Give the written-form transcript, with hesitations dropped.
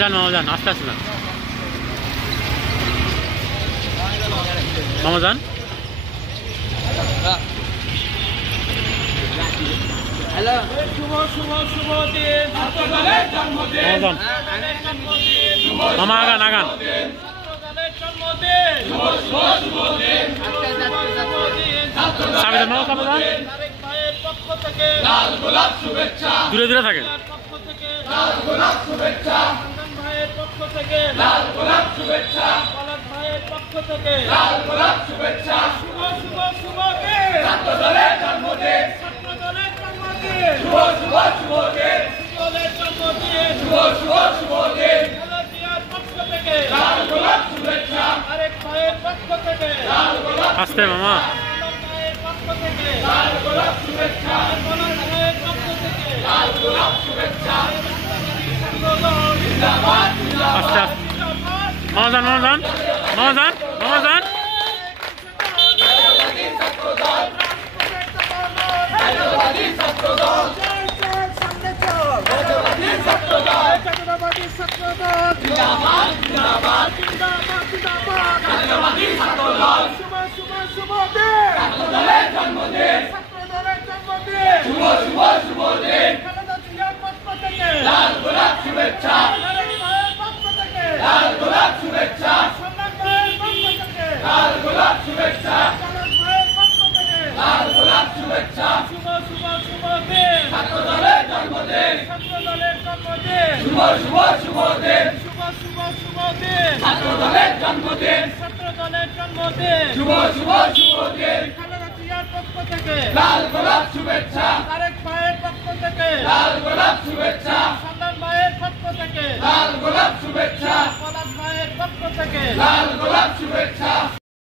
যান মামা যান, আস্তে আস্তে যান মামা যান। হ্যালো, শুভ শুভ শুভ দিন, মামা যান, মামা আগান আগান। চাবি দেন মামা, চাবি দেন। দূরে দূরে থাকেন। আস্তে মামা। আস্তে আস্তে মামা যান, মামা যান, মামা যান, মামা যান। লাল গোলাপ শুভেচ্ছা, তারেক ভাইয়ের পক্ষ থেকে লাল গোলাপ শুভেচ্ছা, সালমান ভাইয়ের পক্ষ থেকে লাল গোলাপ শুভেচ্ছা, পলাশ ভাইয়ের পক্ষ থেকে লাল গোলাপ শুভেচ্ছা।